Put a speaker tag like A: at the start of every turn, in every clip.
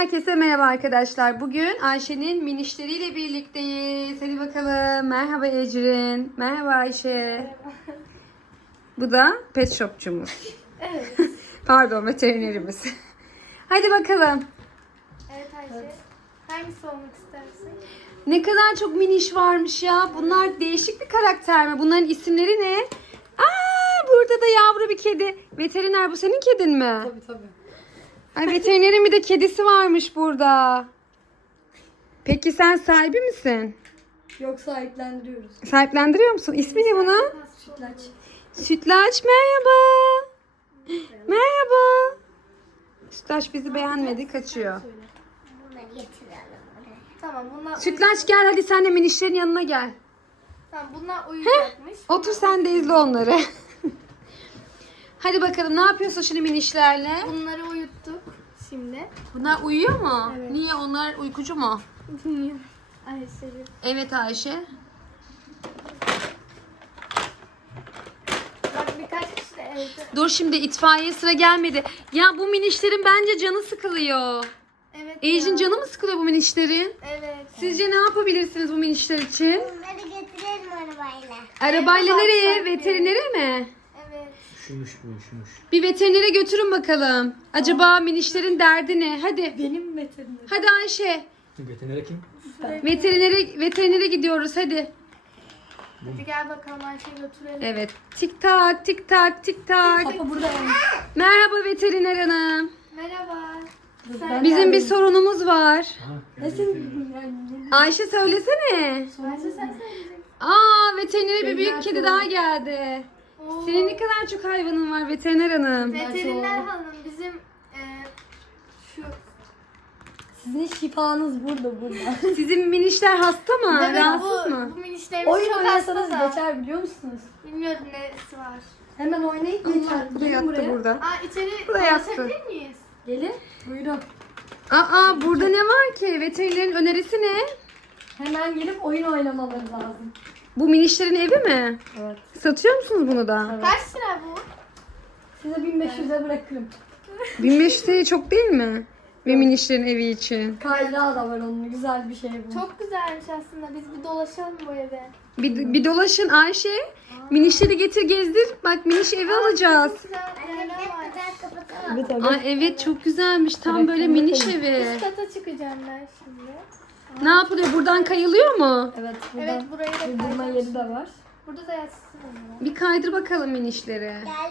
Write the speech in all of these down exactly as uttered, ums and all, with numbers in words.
A: Herkese merhaba arkadaşlar. Bugün Ayşe'nin minişleriyle birlikteyiz. Hadi bakalım. Merhaba Ecrin. Merhaba Ayşe. Bu da pet shopçumuz.
B: Evet.
A: Pardon, veterinerimiz. Hadi bakalım.
B: Evet Ayşe. Hangisi olmak istersin?
A: Ne kadar çok miniş varmış ya. Bunlar değişik bir karakter mi? Bunların isimleri ne? Aa, burada da yavru bir kedi. Veteriner, bu senin kedin mi?
C: Tabii tabii.
A: Ay, veterinerin bir de kedisi varmış burada. Peki sen sahibi misin?
C: Yok, sahiplendiriyoruz.
A: Sahiplendiriyor musun? İsmi ne bunun?
C: Sütlaç.
A: Sütlaç, merhaba. Merhaba. Sütlaç bizi beğenmedi, kaçıyor.
B: Bunları getirelim buraya. Tamam bunlar
A: Sütlaç gel, hadi sen de minişlerin yanına gel.
B: Tamam bunlar uyuyacakmış.
A: Otur sen de izle onları. Hadi bakalım, ne yapıyorsun şimdi minişlerle?
B: Bunları uyuttuk şimdi.
A: Bunlar uyuyor mu?
B: Evet.
A: Niye, onlar uykucu mu?
B: Bilmiyorum. Ayşe.
A: Evet Ayşe.
B: Bak birkaç kişi de evde.
A: Dur, şimdi itfaiye sıra gelmedi. Ya bu minişlerin bence canı sıkılıyor.
B: Evet
A: Ejin,
B: ya.
A: canı mı sıkılıyor bu minişlerin?
B: Evet.
A: Sizce ne yapabilirsiniz bu minişler için?
D: Bunları getirelim arabayla.
A: Arabayla
B: Eve
A: nereye?
B: baksak bir.
A: Veterinere mi?
B: Evet.
E: Üşümüş mü üşümüş?
A: Bir veterinere götürün bakalım. Acaba minişlerin derdi ne? Hadi.
C: Benim veteriner.
A: Hadi Ayşe.
E: Veterinere kim?
A: Veterinere veterinere gidiyoruz hadi.
B: Hadi gel bakalım Ayşe'yi götürelim.
A: Evet. Tik tak tik tak tik tak.
C: Papa burada yani.
A: Merhaba veteriner hanım.
B: Merhaba.
C: Ben
A: Bizim bir
C: geldim.
A: sorunumuz var.
E: Aha, geldi
C: Nesin?
E: veteriner.
C: Yani,
A: Ayşe söylesene.
B: Ayşe sen söyleyeceksin.
A: Aa, veterinere bir
C: Kediler
A: büyük kedi
C: çok-
A: daha geldi.
B: Oo.
A: Senin ne kadar çok hayvanın var veteriner hanım.
B: Veteriner hanım bizim e, şu
C: Sizin şifanız burada burada.
A: Sizin minişler hasta mı?
B: evet,
A: Rahatsız
B: bu,
A: mı?
B: bu minişlerimiz
C: Oyun
B: çok hasta
C: oynasanız
B: da.
C: geçer biliyor musunuz?
B: Bilmiyorum nesi var.
C: Hemen oynayıp geçer.
A: Bu da
C: Gelin
A: yattı
C: buraya.
A: burada.
B: Aa içeri
A: Bu da yattı.
B: dolaşabilir miyiz?
C: Gelin. Buyurun.
A: Aa, burada ne var ki? Veterinerin önerisi ne?
C: Hemen gelip oyun oynamaları lazım.
A: Bu minişlerin evi mi?
C: Evet.
A: Satıyor musunuz bunu da?
C: Evet.
B: Kaç lira bu?
C: Size bin beş yüze bırakırım.
A: bin beş yüz T L çok değil mi? Bir minişlerin evi için.
C: Kaydırağı da var onun. Güzel bir şey bu.
B: Çok güzelmiş aslında. Biz bir dolaşalım bu eve.
A: Bir, bir dolaşın Ayşe. Minişleri getir gezdir. Bak, miniş evi alacağız.
B: Çok güzel yerler var.
D: Kapatalım.
C: Evet, evet.
A: Ay evet, çok güzelmiş. Tam
C: Evet,
A: böyle
C: evet,
A: miniş
C: evet.
A: evi.
B: Üst kata çıkacağım ben şimdi.
A: Ne yapılıyor? Buradan kayılıyor mu?
C: Evet, burada
B: Evet burayı da
C: bir durma
B: kaydır.
C: yeri de var.
B: Burada da yatsın onlar.
A: Bir kaydır bakalım minişleri.
D: Gel.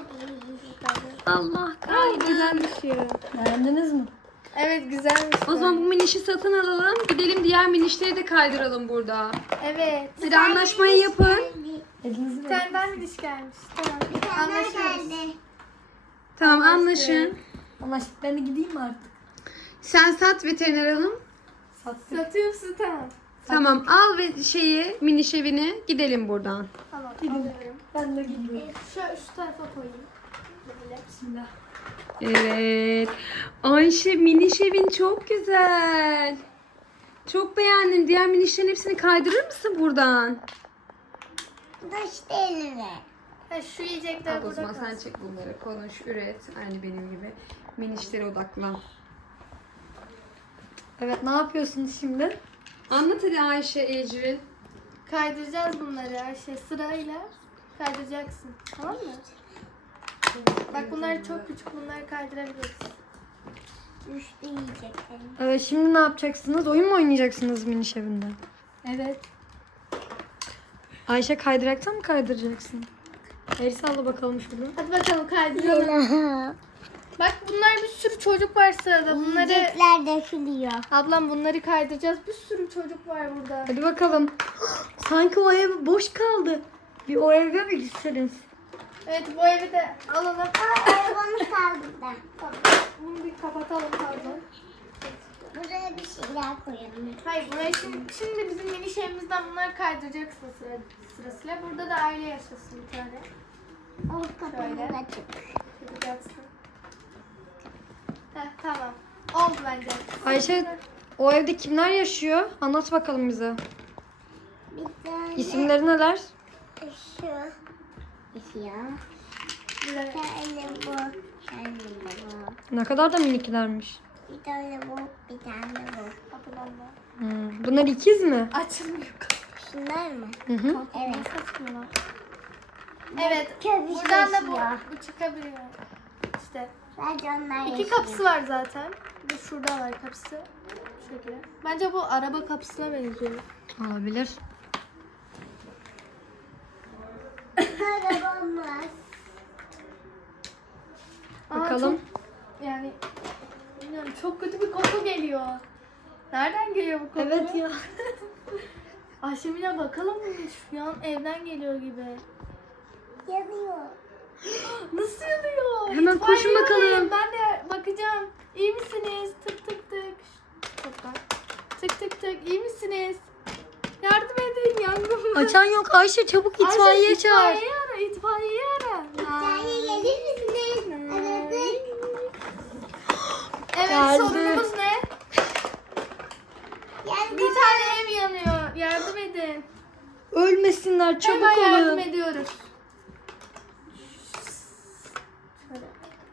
A: Allah kahretsin.
C: Beğendiniz mi?
B: Evet güzelmiş.
A: O zaman bu minişi satın alalım. Gidelim diğer minişleri de kaydıralım burada.
B: Evet.
A: Hadi anlaşmayı yapın.
C: Elinizi
B: Bir
C: verin.
B: tane daha bir diş gelmiş. Tamam.
D: Anlaşıldı.
B: Anlaşırız.
A: Tamam, anlaşın.
C: Anlaştık. Ben de gideyim mi artık?
A: Sen sat veteriner hanım.
C: Sattık.
B: Satıyorsun tamam.
A: Tamam, al ve şeyi, miniş evini, gidelim buradan.
B: Tamam
C: Gidin.
B: alıyorum.
C: Ben de gidiyorum.
B: Şu, şu tarafa koyayım. Böyle.
C: Bismillah.
A: Evet. Ayşe, miniş evin çok güzel. Çok beğendim. Diğer minişlerin hepsini kaydırır mısın buradan?
D: Taş elime.
B: Ha, şu yiyecekler
A: Al o
B: burada
A: zaman sen
B: kalsın.
A: çek bunları. Konuş, üret. Aynı benim gibi. Minişlere odaklan.
C: Evet, ne yapıyorsunuz şimdi?
A: Anlat hadi Ayşe, Ecrin.
B: Kaydıracağız bunları her şey sırayla. Kaydıracaksın. Tamam mı? Bak bunlar çok küçük. Bunları kaydırabiliriz.
D: Üçlü yiyeceklerim.
C: Evet, şimdi ne yapacaksınız? Oyun mu oynayacaksınız miniş evinde?
B: Evet.
C: Ayşe, kaydıraktan mı kaydıracaksın? El salla bakalım şunu.
B: Hadi bakalım kaydıralım. Bak bunlar bir sürü çocuk var sırada. Bunları
D: Yiyecekler dökülüyor.
B: ablam bunları kaydıracağız. Bir sürü çocuk var burada.
C: Hadi bakalım. Sanki o ev boş kaldı. Bir o eve mi gitseniz?
B: Evet bu evi de alalım.
D: Aa, arabamız kaldı da.
B: Tamam. Bunu bir kapatalım pardon.
D: Buraya bir şeyler koyalım.
B: Hayır buraya şimdi, şimdi bizim mini şeyimizden bunları kaydıracaksın sıra, sırasıyla. Burada da aile yaşasın bir tane.
D: O kapımız
B: Şöyle.
D: açık.
B: Çocuk yatsın. Heh tamam. Oldu bence.
C: Ayşe, o evde kimler yaşıyor? Anlat bakalım bize.
D: Bir tane
C: İsimleri neler?
D: şu. Ya.
B: Bize-
D: Bir tane bu. Bir tane de bu.
C: Ne kadar da miniklermiş.
D: Bir tane bu, bir tane de bu.
B: Kapıdan da.
A: Hmm. Bunlar ikiz mi?
B: Açılmıyor.
D: Şunlar mı?
A: Hı hı.
D: Evet.
B: Nasıl açmıyorlar? Evet.
D: Köpüş
B: Buradan da bu,
D: yaşıyor.
B: bu çıkabiliyor. İşte.
D: Bence onlar
B: İki
D: yaşıyor.
B: kapısı var zaten. Bir de şurada var kapısı. Şu şekilde. Bence bu araba kapısına benziyor.
A: Olabilir.
D: Arabam var.
B: Aa,
A: Bakalım.
B: çok- yani bilmiyorum, çok kötü bir koku geliyor. Nereden geliyor bu koku?
C: Evet ya.
B: Ayşemine bakalım mı? Şu an evden geliyor gibi.
D: Yanıyor.
B: Nasıl yanıyor?
A: Hemen
B: İtfaiye
A: koşun bakalım.
B: arayın. Ben de bakacağım. İyi misiniz? Tık tık tık. Toprak. Tık tık tık. İyi misiniz? Yardım edin, yangın var.
A: Açan yok Ayşe, çabuk itfaiye
B: Ayşe,
A: çağır.
B: İtfaiyeyi ara, itfaiyeyi ara.
D: İtfaiye gelir misiniz? Aradık.
B: Evet,
A: Geldi.
B: sorunumuz ne?
D: Yandı.
B: Bir tane ev yanıyor. Yardım edin.
A: Ölmesinler, çabuk
B: Hemen yardım
A: olun.
B: ediyoruz. Şöyle.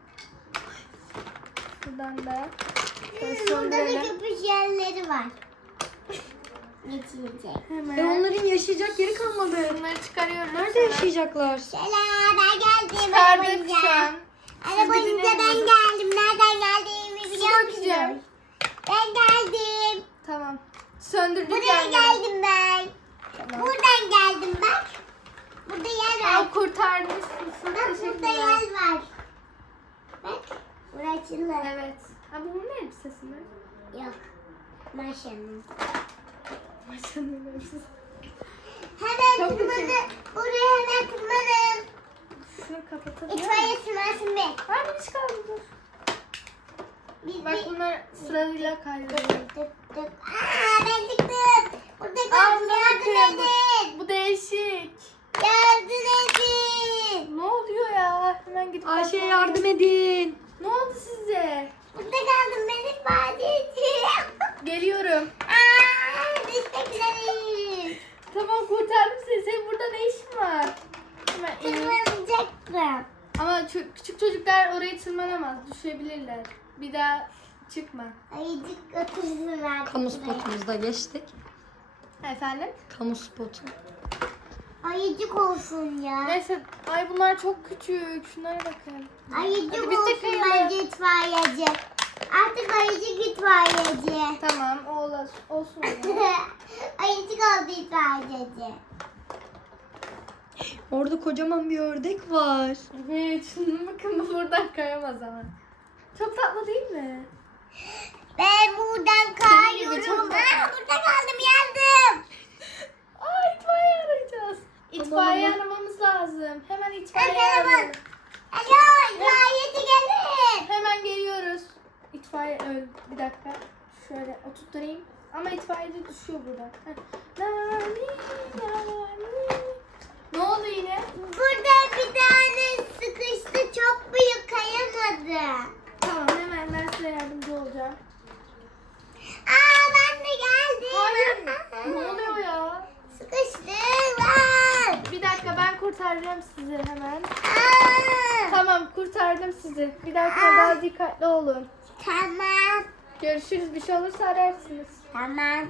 B: Şuradan da. Şöyle
D: Burada da
B: söndürelim.
D: köpüş yerleri var. Geçilecek.
B: Hemen.
A: E onların yaşayacak yeri kalmadı.
B: Bunları çıkarıyorum.
A: Nerede
B: Sonra.
A: yaşayacaklar?
D: Selam, ben geldim.
B: Çıkardık
D: arabayla.
B: şu an.
D: Arabayla ben
B: dinleyin.
D: geldim. Nereden geldiğimi biliyor
B: dökeceğim.
D: musun? Ben geldim.
B: Tamam. Söndürdük
D: Buraya
B: yani.
D: geldim ben.
B: Tamam.
D: Buradan geldim bak. Burada yer var.
B: Aa, kurtarmışsın.
D: Bak burada
B: Teşekkürler.
D: yer var. Bak. Burası açılır.
B: Evet. Ha, bu bunun elbisesi mi?
D: Yok. Maşanın.
B: Maşanın elbisesi.
D: Hemen
B: Çok
D: tırmanın.
B: küçük.
D: Buraya hemen tırmanın.
B: Şunu kapatalım.
D: İtfaiye tırmansın be.
B: Ay bir iş kaldı dur.
D: Biz
B: Bak
D: bir...
B: bunlar sırayla kaydediyor.
D: Tık tık. Aa ben çıktım. Burada
B: Aa,
D: kaldım.
B: buna
D: Yardım
B: bakın.
D: edin.
B: Bu değişik.
D: Yardım edin.
B: Ne oluyor ya? Hemen gidip
A: Ayşe'ye
B: bakmam
A: yardım edin.
B: Ne oldu size?
D: Burada kaldım ben ifade edeyim.
B: Geliyorum.
D: Aa destekleyin.
B: Tamam, kurtardım seni. Senin burada ne işin var? Hemen in.
D: Tırmanacaktım.
B: Ama ço- küçük çocuklar oraya tırmanamaz. Düşebilirler. Bir daha çıkma.
D: Ayıcık otursun artık.
A: Kamu spotumuzda geçtik.
B: Efendim?
A: Kamu spotu.
D: Ayıcık olsun ya.
B: Neyse. Ay bunlar çok küçük. Şunlara bakın.
D: Ayıcık
B: Hadi biz de
D: olsun
B: kayalım.
D: bence itfaiyeci. Artık ayıcık itfaiyeci.
B: Tamam. O olsun. olsun o zaman.
D: Ayıcık oldu itfaiyeci.
A: Orada kocaman bir ördek var.
B: Evet. Şuna bakın, bu buradan kayamaz ama. Çok tatlı değil mi?
D: Ben buradan
B: Senin gibi
D: kayıyorum.
B: çok-
D: Aa, burada kaldım yandım.
B: Aa, itfaiye arayacağız. İtfaiye
A: Tamam.
B: aramamız lazım. Hemen itfaiye
D: Efendim?
B: arayalım.
D: Alo itfaiyeci gelin.
B: Hemen geliyoruz. İtfaiye öl. Bir dakika. Şöyle oturtturayım. Ama itfaiyeci düşüyor burada. Heh. Nani, nani. Ne oldu yine?
D: Burada bir tane sıkıştı çok büyük kayamadı.
B: Tamam, hemen ben size yardımcı olacağım.
D: Aa ben de geldim.
B: Hayır. Ne oluyor ya?
D: Sıkıştım. Aa.
B: Bir dakika, ben kurtaracağım sizi hemen.
D: Aa.
B: Tamam, kurtardım sizi. Bir dakika, daha dikkatli olun.
D: Tamam.
B: Görüşürüz. Bir şey olursa ararsınız.
D: Tamam.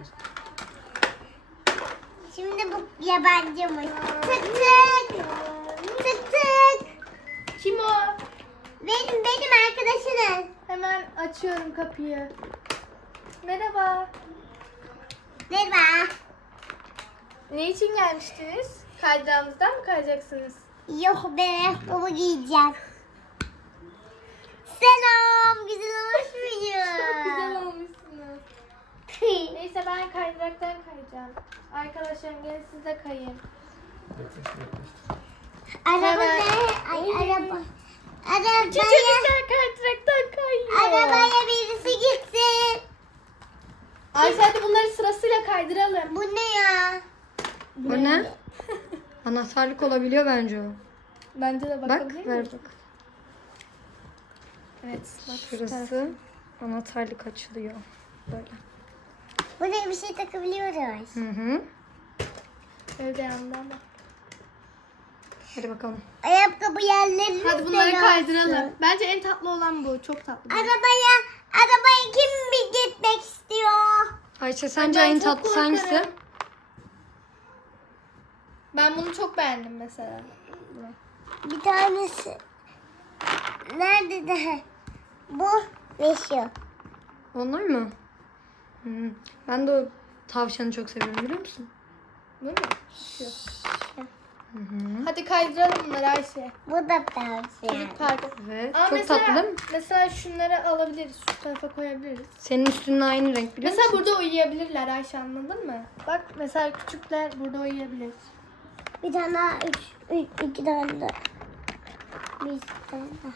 D: Şimdi bu yabancımış. Tık tık. Tık tık.
B: Kim o?
D: Benim benim arkadaşınız.
B: Hemen açıyorum kapıyı. Merhaba.
D: Merhaba.
B: Ne için gelmiştiniz? Kaydağımızdan mı kayacaksınız?
D: Yok be baba giyeceğim. Selam. Güzel olmuş muyum?
B: Çok güzel olmuşsunuz. Neyse, ben kaydıraktan kayacağım. Arkadaşlarım gelin, siz de kayın.
E: Yaklaş, yaklaş.
D: Araba
B: Hemen.
D: ne? Ay araba. Arabaya,
B: Çocuklar kaydıraktan kayıyor.
D: arabaya birisi gitsin.
B: Ayşe, hadi bunları sırasıyla kaydıralım.
D: Bu ne ya?
A: O ne? Anahtarlık olabiliyor bence o.
B: Bence de
A: Bak,
B: bakabilir
A: ver
B: miyim?
A: bak.
B: Evet. Bak şu taraf.
A: Şurası anahtarlık açılıyor. Böyle.
D: Buraya bir şey takabiliyoruz.
A: Hı hı.
B: Öyle yandan da.
A: Hadi bakalım.
D: Ayakkabı yerleri
B: Hadi bunları kaydıralım. Bence en tatlı olan bu. Çok tatlı. bu.
D: Arabaya Arabaya kim bir gitmek istiyor?
A: Ayşe sence
B: Ben
A: en
B: çok
A: tatlısı hangisi?
B: korkarım. Ben bunu çok beğendim mesela.
D: Bir tanesi. Nerede de? Bu ve şu.
A: Onlar mı? Hmm. Ben de o tavşanı çok seviyorum biliyor musun?
B: Bu mu? Şu. Hadi kaydıralım bunları Ayşe.
D: Bu da tavsiye.
B: Çocuk parkı.
A: Evet.
B: Ama
A: çok
B: mesela,
A: tatlı değil mi?
B: Mesela şunları alabiliriz. Şu tarafa koyabiliriz.
A: Senin üstünün aynı renk biliyor
B: Mesela
A: musun?
B: burada uyuyabilirler Ayşe, anladın mı? Bak mesela küçükler burada uyuyabilir.
D: Bir tane daha. Üç, üç iki tane daha. Bir tane daha.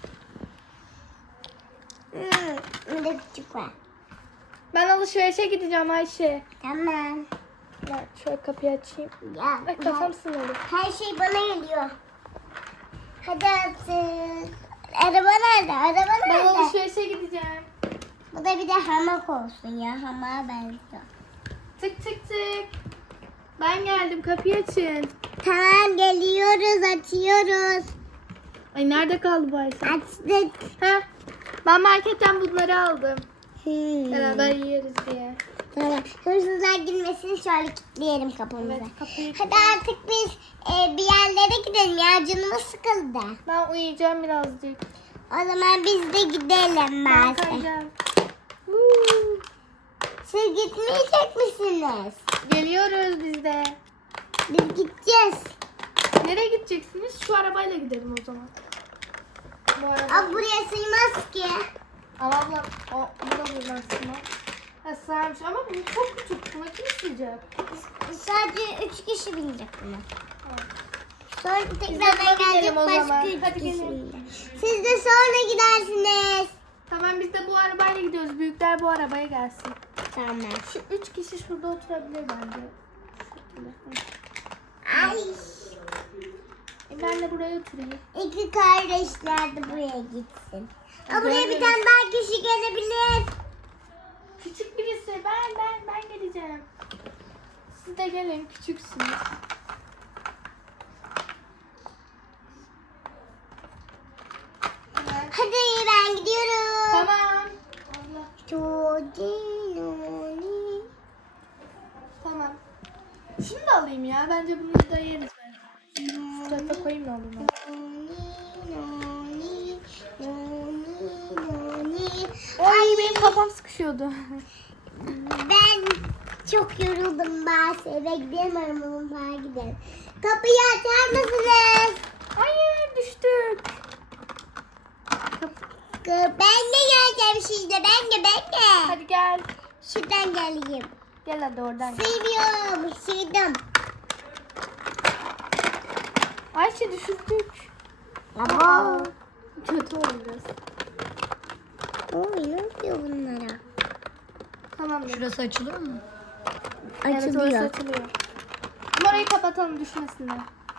D: Hmm, bir de küçük var.
B: Ben alışverişe gideceğim Ayşe.
D: Tamam.
B: Ben şöyle kapıyı açayım.
D: Ya,
B: Ay kafam sınırlı.
D: her şey bana geliyor. Hadi artık. Araba nerede? Araba
B: Ben
D: nerede?
B: alışverişe gideceğim.
D: Bu da bir de hamak olsun ya. Hamağa benziyor.
B: Tık tık tık. Ben geldim, kapıyı açın.
D: Tamam geliyoruz. Açıyoruz.
B: Ay nerede kaldı bu Ayşe?
D: Açtık.
B: Ha? Ben marketten bunları aldım.
D: Hmm.
B: Beraber yeriz diye.
D: Tamam. Hırsızlar girmesin, şöyle kilitleyelim kapımızı.
B: Evet, kapıyı
D: Hadi artık biz e, bir yerlere gidelim ya, canımız sıkıldı.
B: Ben uyuyacağım birazcık.
D: O zaman biz de gidelim
B: Ben
D: Merse.
B: kayacağım. Woo!
D: Siz gitmeyecek misiniz?
B: Geliyoruz biz de.
D: Biz gideceğiz.
B: Nereye gideceksiniz? Şu arabayla gidelim o zaman. Bu araba.
D: Aa, buraya sığmaz ki.
B: Ama abla o bu da buradan sığmaz. Ha sığarmış ama bu çok küçük. Buna kim sığacak?
D: Sadece üç kişi binecek buna.
B: Evet.
D: Sonra
B: Biz de
D: tekrardan
B: buna
D: gelecek
B: binelim o
D: başka
B: zaman.
D: üç
B: Hadi
D: kişi
B: gelin.
D: binecek. Siz de sonra gidersiniz.
B: Tamam biz de bu arabayla gidiyoruz. Büyükler bu arabaya gelsin.
D: Tamam.
B: Şu üç kişi şurada oturabilir bence. Şöyle.
D: Ay.
B: E ben de buraya oturayım.
D: İki kardeşler de buraya gitsin. Aa, buraya bir tane daha kişi gelebilir.
B: Küçük birisi. Ben ben ben geleceğim. Siz de gelin, küçüksünüz. Evet.
D: Hadi ben gidiyorum.
B: Tamam. Allah.
D: Çocuğuni.
B: Tamam. Şunu da alayım ya. Bence bunu da yeriz ben. Şu tarafa koyayım da olur mu? Ay benim kafam sıkışıyordu.
D: Ben çok yoruldum Bahse. Bekleyemem onunla gidelim. Kapıyı açar mısınız?
B: Hayır düştük.
D: Ben de geleceğim şimdi. Ben de ben de.
B: Hadi gel.
D: Şuradan geleyim.
B: Gel hadi oradan. Gel.
D: Seviyorum. Sevdim.
B: Ayşe düşürdük.
D: Abo.
B: Kötü olacağız.
D: Oy ne yapıyor bunlara?
B: Tamam.
A: Şurası açılır mı?
B: Evet orası
D: Açılıyor.
B: açılıyor. Orayı kapatalım düşmesinler.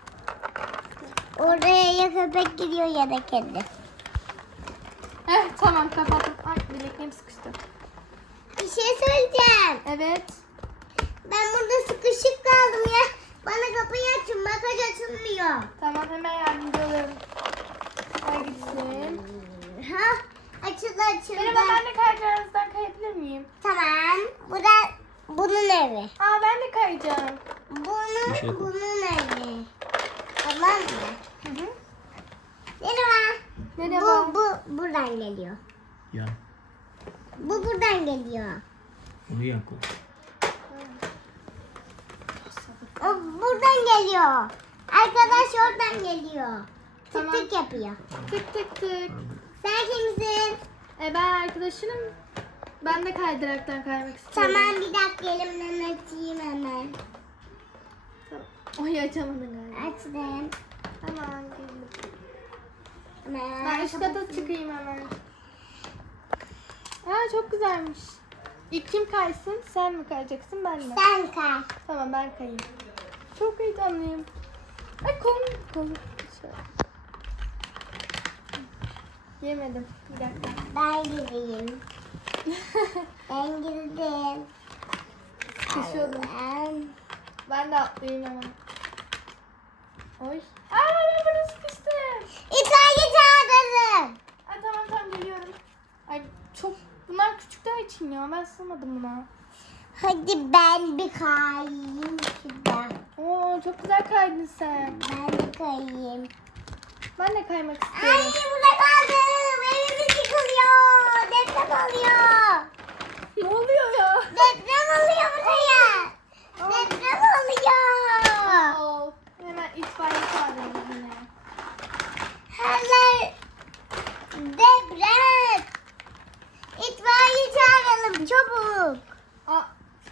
D: Oraya ya köpek giriyor ya da kedi.
B: Heh tamam kapattım. Ay bilekliğim sıkıştı.
D: Bir şey söyleyeceğim.
B: Evet.
D: Ben burada sıkışık kaldım ya. Bana kapıyı açın. Bagaj açılmıyor.
B: Tamam hemen yardımcı oluyorum. Ay gitsin.
D: Ha? Açıldı açıldı.
B: Merhaba ben de kaydıranızdan kayabilir miyim?
D: Tamam. Bu da bunun evi.
B: Aa ben de kayacağım.
D: Bunun,
E: Bir şey yapalım.
D: bunun evi. Tamam mı?
B: Hı hı.
D: Merhaba.
B: Merhaba.
D: Bu, bu buradan geliyor.
E: Yan.
D: Bu buradan geliyor.
E: Onu yan koy.
D: O buradan geliyor. Arkadaş oradan geliyor. Tık
B: Tamam.
D: tık yapıyor.
B: Tık tık tık.
D: Sen kimsin?
B: E ben arkadaşınım. Ben de kaydıraktan kaymak istiyorum.
D: Tamam bir dakika elimden açayım hemen.
B: Tamam. Oy açamadın galiba.
D: Açtım.
B: Tamam geldim.
D: Hemen
B: Ben üst kata çıkayım hemen. Aa çok güzelmiş. İlk kim kaysın? Sen mi kayacaksın ben mi?
D: Sen kay.
B: Tamam ben kayayım. Çok heyecanlıyım. Ay kolum kolum. Şöyle. Yemedim. Bir dakika.
D: Ben gireyim. Ben girdim.
B: Düşüyordum.
D: Ben...
B: Ben de atlayayım hemen. Oy. Aa ben burada sıkıştım.
D: İtfaiye çağırırım.
B: Ay tamam tamam geliyorum. Ay çok bunlar küçükler için ya. Ben sığmadım buna.
D: Hadi ben bir kayayım şurada.
B: Oo çok güzel kaydın sen.
D: Ben de kayayım.
B: Ben de kaymak
D: Ay
B: istiyorum.
D: burada kaldım. Evimiz yıkılıyor. Deprem oluyor.
B: Ne oluyor ya?
D: Deprem oluyor buraya. Deprem oluyor.
B: Oo, hemen itfaiye çağırıyoruz yine.
D: Her yer deprem. İtfaiye çağıralım çabuk.
B: Aa,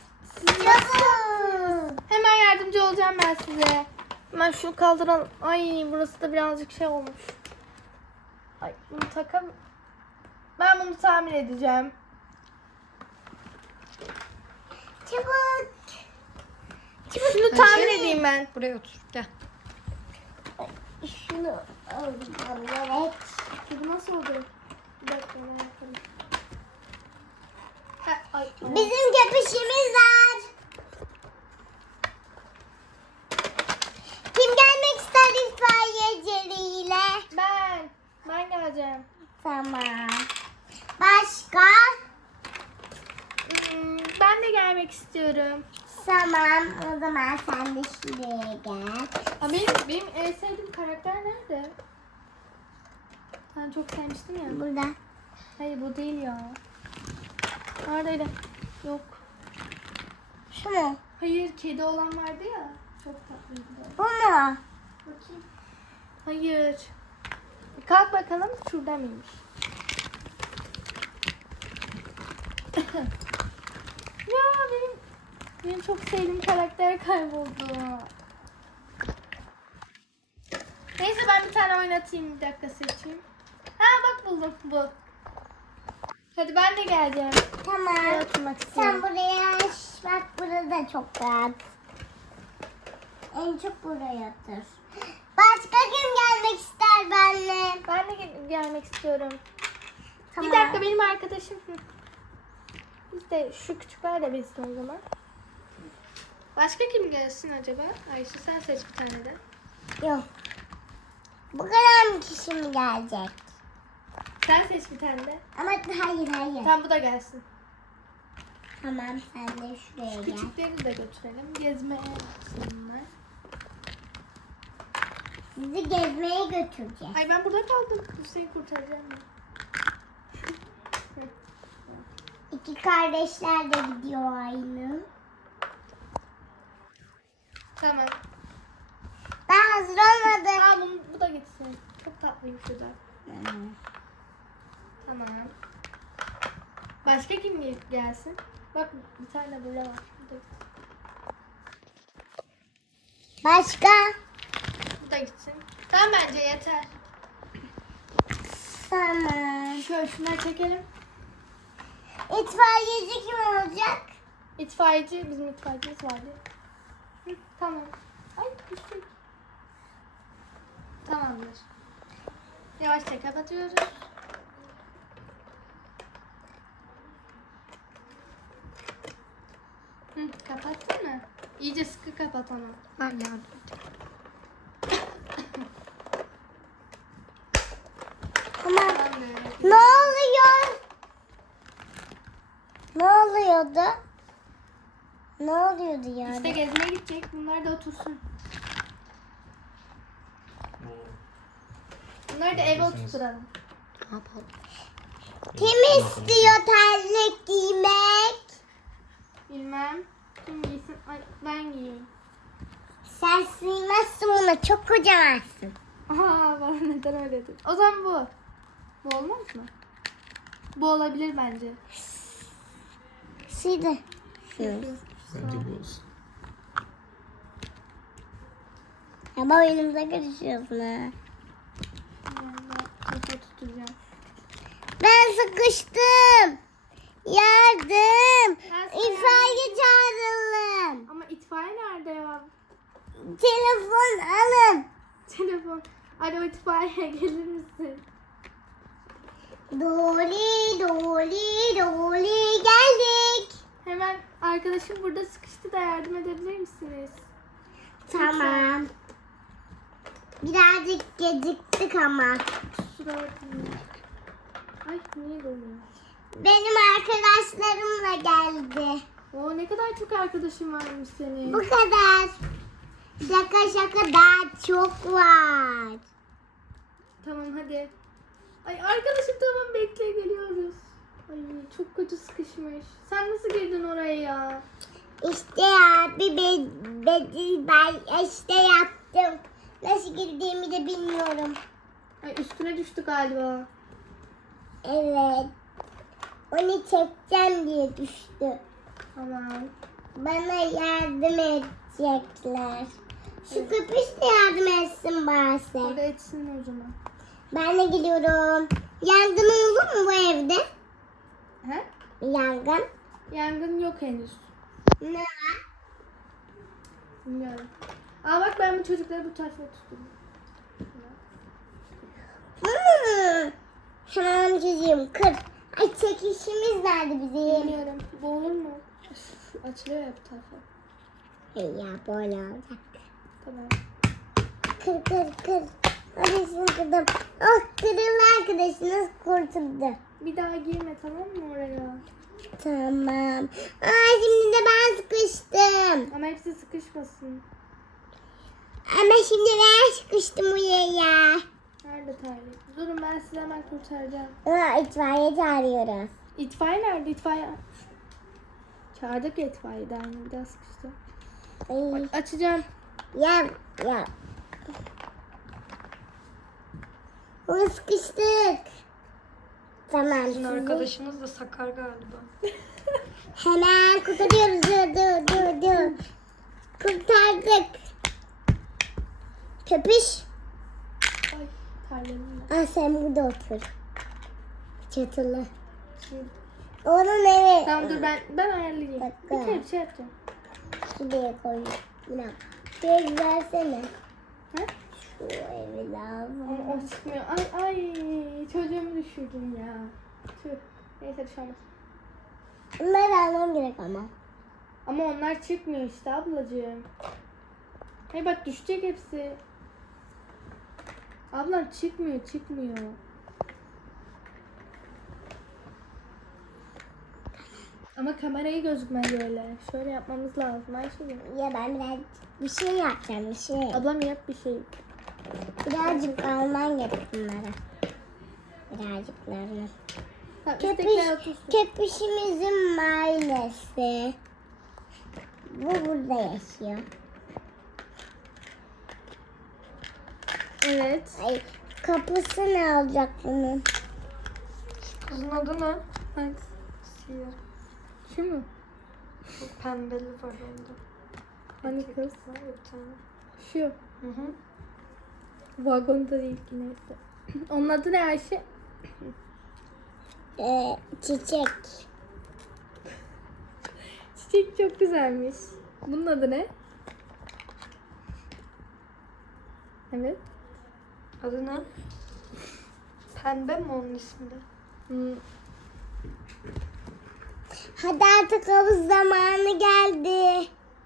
D: Çabuk.
B: hemen yardımcı olacağım ben size. Hemen şunu kaldıralım. Ay burası da birazcık şey olmuş. Ay bunu takam. Ben bunu tamir edeceğim.
D: Çabuk.
B: Şunu tamir edeyim ben.
A: Buraya otur. Gel.
D: Şunu alacağım evet.
B: Bu nasıl oldu? Bir dakika ben yapayım. Ha, ay, ay.
D: Bizim köpüşümüz var. Kim gelmek ister itfaiyecileriyle?
B: Ben. Ben geleceğim.
D: Tamam. Başka?
B: Hmm, ben de gelmek istiyorum.
D: Tamam. O zaman sen de şuraya gel.
B: Aa, benim, benim en sevdiğim karakter nerede? Sen çok sevmiştin ya.
D: Burada.
B: Hayır bu değil ya. Neredeydi? Yok.
D: Şu mu?
B: Hayır kedi olan vardı ya. Çok tatlıydı.
D: Bu mu?
B: Bakayım. Hayır. Kalk bakalım şurada mıymış? Ya benim benim çok sevdiğim karakter kayboldu. Neyse ben bir tane oynatayım, bir dakika seçeyim. Ha bak buldum bu. Hadi ben de geleceğim.
D: Tamam.
B: Buraya oturmak istiyorum.
D: Sen buraya aç. Bak burada çok rahat. En çok buraya otur. Başka kim gelmek ister benimle?
B: Ben de gel- gelmek istiyorum.
D: Tamam.
B: Bir dakika benim arkadaşım. Hı. Biz de şu küçükler de bilsin o zaman. Başka kim gelsin acaba? Ayşe sen seç bir tane de.
D: Yok. Bu kadar mı kişi mi gelecek?
B: Sen seç bir tane de.
D: Ama hayır hayır.
B: Tamam bu da gelsin.
D: Tamam sen de şuraya gel.
B: Küçükleri de götürelim. Gezmeye gitsinler.
D: Sizi gezmeye götüreceğiz.
B: Ay ben burada kaldım. Bu seni kurtaracağım ben.
D: İki kardeşler de gidiyor aynı.
B: Tamam.
D: Ben hazır olmadım.
B: Aa bunu, bu da gitsin. Çok tatlıymış şu da. Tamam. Başka kim gelsin? Bak bir tane böyle var. Bu da,
D: Başka?
B: bu da gitsin. Tamam bence yeter.
D: Tamam.
B: Şöyle şunları çekelim.
D: İtfaiyeci kim olacak?
B: İtfaiyeci, bizim itfaiyecimiz vardı. Hı, tamam. Ay düştük. Tamamdır. Yavaşça kapatıyoruz. Hı, kapattın mı? İyice sıkı kapat ama.
A: Ver yardım et.
D: Tamam.
B: Tamamdır.
D: Ne oluyor? Ne oluyordu? Ne oluyordu yani?
B: İşte gezmeye gidecek. Bunlar da otursun. Bunları da eve oturturalım.
A: Ne yapalım?
D: Kim istiyor terlik giymek?
B: Bilmem. Kim giysin? Ay ben giyeyim.
D: Sen sığmazsın buna, çok kocamansın.
B: Aha bana neden öyle dedin? O zaman bu. Bu olmaz mı? Bu olabilir bence.
D: Sıydı.
E: Bence bu olsun.
D: Ama oyunumuza karışıyorsun ha.
B: Ben de kafa tutacağım.
D: Ben sıkıştım. Yardım.
B: Ben sana
D: İtfaiye çağıralım.
B: Ama itfaiye nerede ya?
D: Telefon alın.
B: Telefon. Alo itfaiye gelir misin?
D: Doli, doli, doli geldik.
B: Hemen arkadaşım burada sıkıştı da yardım edebilir misiniz?
D: Tamam. Birazcık geciktik ama.
B: Kusura bakmayın. Ay niye doluyor?
D: benim arkadaşlarımla geldi.
B: Oo, ne kadar çok arkadaşın varmış senin.
D: Bu kadar. Şaka şaka daha çok var.
B: Tamam hadi. Ay arkadaşım tamam bekle geliyoruz. Ay çok kötü sıkışmış. Sen nasıl girdin oraya ya?
D: İşte abi ben, ben, ben işte yaptım. Nasıl girdiğimi de bilmiyorum.
B: Ay üstüne düştü galiba.
D: Evet. Onu çekeceğim diye düştü.
B: Tamam.
D: Bana yardım edecekler. Şu köpüş de yardım etsin bari.
B: Orada etsin o zaman.
D: Ben de gidiyorum. Yangın olur mu bu evde?
B: He?
D: Yangın.
B: Yangın yok henüz.
D: Ne var?
B: Bilmiyorum. Aa bak ben bu çocukları bu tarafa tuttum.
D: Hmm. Hemen çocuğum kır. Ay çekişimiz nerede bizim?
B: Bilmiyorum. Bu olur mu? Şu açılıyor ya bu tarafa.
D: Hey ya böyle olacak.
B: Tamam.
D: Kır kır kır. Hadi kırdım. Oh kırıldı arkadaşınız kurtuldu.
B: Bir daha girme tamam mı oraya?
D: Tamam. Aa şimdi de ben sıkıştım.
B: Ama hepsi sıkışmasın.
D: Ama şimdi ben sıkıştım buraya.
B: Nerede Tarık? Durun ben sizi hemen kurtaracağım.
D: Aa itfaiye çağırıyoruz.
B: İtfaiye nerede? İtfaiye. Çağırdık ya itfaiye daha yeni bir daha sıkıştı.
D: Ay,
B: Bak açacağım.
D: yap yap. Onu sıkıştık. Tamam.
A: Sizin
D: sizi
A: arkadaşınız da sakar galiba.
D: hemen kurtarıyoruz. Dur dur dur dur. Kurtardık. Köpüş.
B: Ay terledim
D: Aa sen burada otur. Çatılı.
B: ben.
D: Onun evi.
B: Tamam dur ben ben ayarlayayım.
D: Dakika.
B: Bir kere bir şey yapacağım.
D: Şuraya koy. Bırak. Şuraya versene.
B: Ha?
D: Şu evi lazım.
B: Ama o çıkmıyor. Ay ay çocuğumu düşürdüm ya. Tüh. Neyse bir şey olmaz.
D: Bunları almam gerek ama.
B: Ama onlar çıkmıyor işte ablacığım. Hey bak düşecek hepsi. Ablam çıkmıyor çıkmıyor. Ama kamerayı gözükmez öyle. Şöyle yapmamız lazım Ayşe'cim.
D: Ya ben biraz bir şey yapacağım bir şey.
B: Ablam yap bir şey.
D: Birazcık alman gerek bunlara. Birazcıklarını.
B: Tamam
D: Köpüş,
B: üsttekiler otursun.
D: köpüşümüzün mahallesi. Bu burada yaşıyor.
B: Evet.
D: Ay, kapısı ne olacak bunun?
A: Kızın adı ne?
B: Hangisi?
A: Siyah.
B: Şu mu?
A: Bu pembeli var onda.
B: Hani kız?
A: Var ya bir tane.
B: Şu.
A: Hı hı.
B: Vagonda değil ki neyse. Onun adı ne Ayşe?
D: Ee, çiçek.
B: Çiçek çok güzelmiş. Bunun adı ne? Evet.
A: Adı ne? Pembe mi onun ismi de?
B: Hmm.
D: Hadi artık havuz zamanı geldi.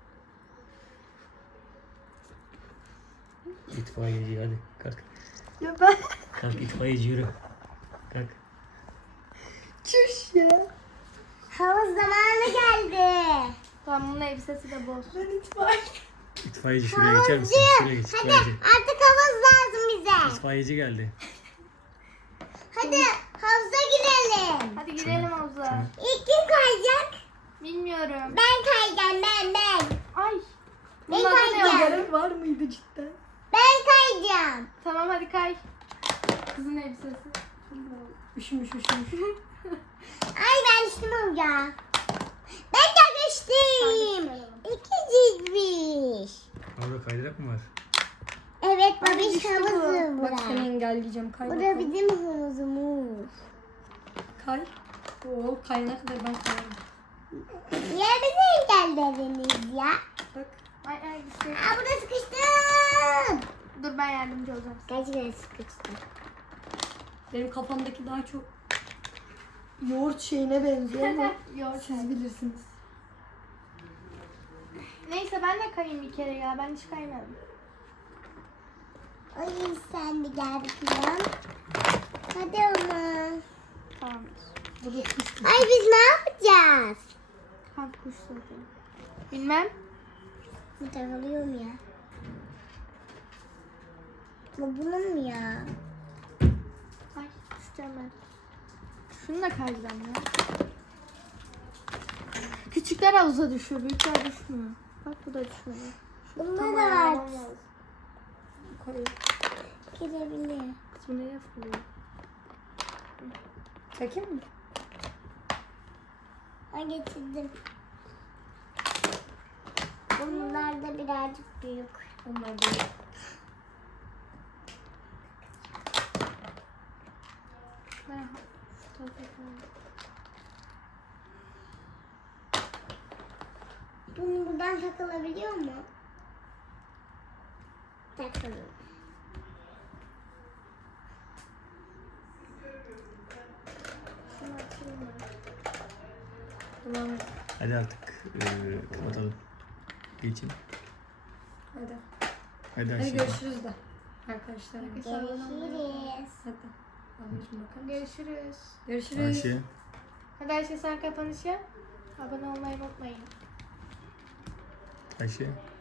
E: İtfaiyeci hadi kalk.
A: Ya ben...
E: Kalk itfaiyeci yürü. Kalk.
A: Çüş ya.
D: Havuz zamanı geldi.
B: Tamam bunun elbisesi de boz.
E: İtfaiyeci şuraya geçer misin? Şuraya geç
D: Hadi
E: itfaiyeci.
D: artık havuz lazım bize.
E: İtfaiyeci geldi.
D: Hadi havuza girelim.
B: Hadi girelim havuza.
D: İlk kim kayacak?
B: Bilmiyorum.
D: Ben kayacağım ben ben.
B: Ay.
D: Ben
B: Bunun adı ne
D: kayacağım.
B: olur?
A: Var mıydı cidden?
D: Ben kayacağım.
B: Tamam hadi kay. Kızın elbisesi.
A: Üşümüş üşümüş.
D: Ay ben düştüm amca. Ben de düştüm. İkicikmiş.
E: Orada kaydırak mı var?
D: Evet
B: Ay,
D: babiş
B: düştü bu.
D: havuzu
A: Bak seni
D: bura.
A: engelleyeceğim. Kay
D: Bura
A: bakalım.
D: bizim havuzumuz.
A: Kay. Oo kayana kadar ben kayarım.
D: Niye bizi engellediniz ya?
A: Bak.
B: Ay ay bir şey.
D: Aa burada sıkıştım.
B: Dur ben yardımcı olacağım.
D: Gerçekten sıkıştım.
A: Benim kafamdaki daha çok yoğurt şeyine benziyor ama
B: Yoğurt
A: siz bilirsiniz.
B: Neyse ben de kayayım bir kere ya. Ben hiç kaymadım.
D: Ay sen de gel falan. Hadi ama.
B: Tamamdır. Bu da kuş.
D: Ay biz ne yapacağız?
B: Kamp kuşları. Bilmem.
D: Bir takılıyorum ya. Bu bunun mu ya?
B: Ay düşeceğim ben. Şunu da kayacağım ya. Küçükler havuza düşüyor. Büyükler düşmüyor. Bak bu da düşmedi.
D: Bunda
B: Tam
D: da
B: ayarlamam
D: var.
B: lazım. Koyayım.
D: Girebilir.
B: Kız bu nereye fırlıyor?
A: Çekeyim mi?
D: Ben getirdim. Bunlar da birazcık büyük.
A: Onlar da.
B: Ben şu tarafa koyayım.
D: Bunu buradan takılabiliyor mu? Takılıyor.
B: Şunu açayım ben.
A: Tamam.
E: Hadi artık e, kapatalım. Geçin.
A: Hadi.
E: Hadi
A: Hadi
E: Ayşe.
A: görüşürüz de. Arkadaşlar.
D: Görüşürüz.
A: Hadi. Anneciğim bakın.
B: Görüşürüz.
A: Görüşürüz.
E: Ayşe.
B: Hadi Ayşe sen kapanış yap. Abone olmayı unutmayın.
E: Ayşe.